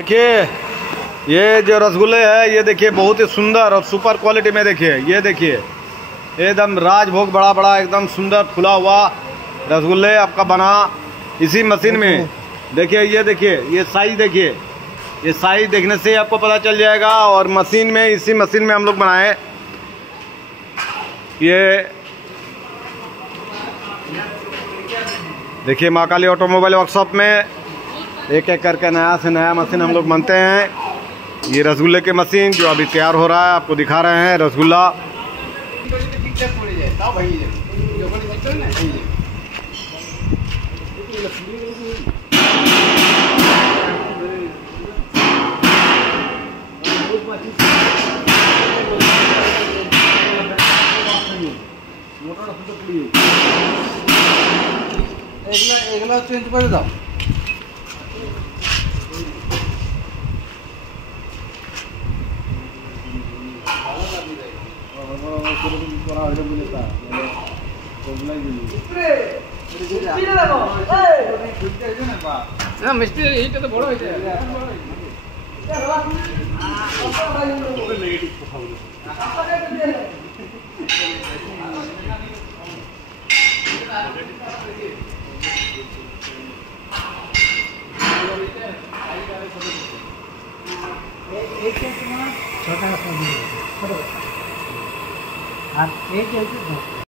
देखिए ये जो रसगुल्ले है, ये देखिए बहुत ही सुंदर और सुपर क्वालिटी में। देखिए ये देखिए एकदम राजभोग बड़ा बड़ा एकदम सुंदर फुला हुआ रसगुल्ले आपका बना इसी मशीन में। देखिए ये देखिए ये साइज देखिए, ये साइज देखने से आपको पता चल जाएगा। और मशीन में, इसी मशीन में हम लोग बनाए। ये देखिए महाकाली ऑटोमोबाइल वर्कशॉप में एक एक करके नया से नया मशीन हम लोग बनते हैं। ये रसगुल्ले के मशीन जो अभी तैयार हो रहा है, आपको दिखा रहे हैं रसगुल्ला। এগুলা চেঞ্জ করে দাও। মিষ্টি এইটা তো বড় হয়েছে। छोटा सा और एक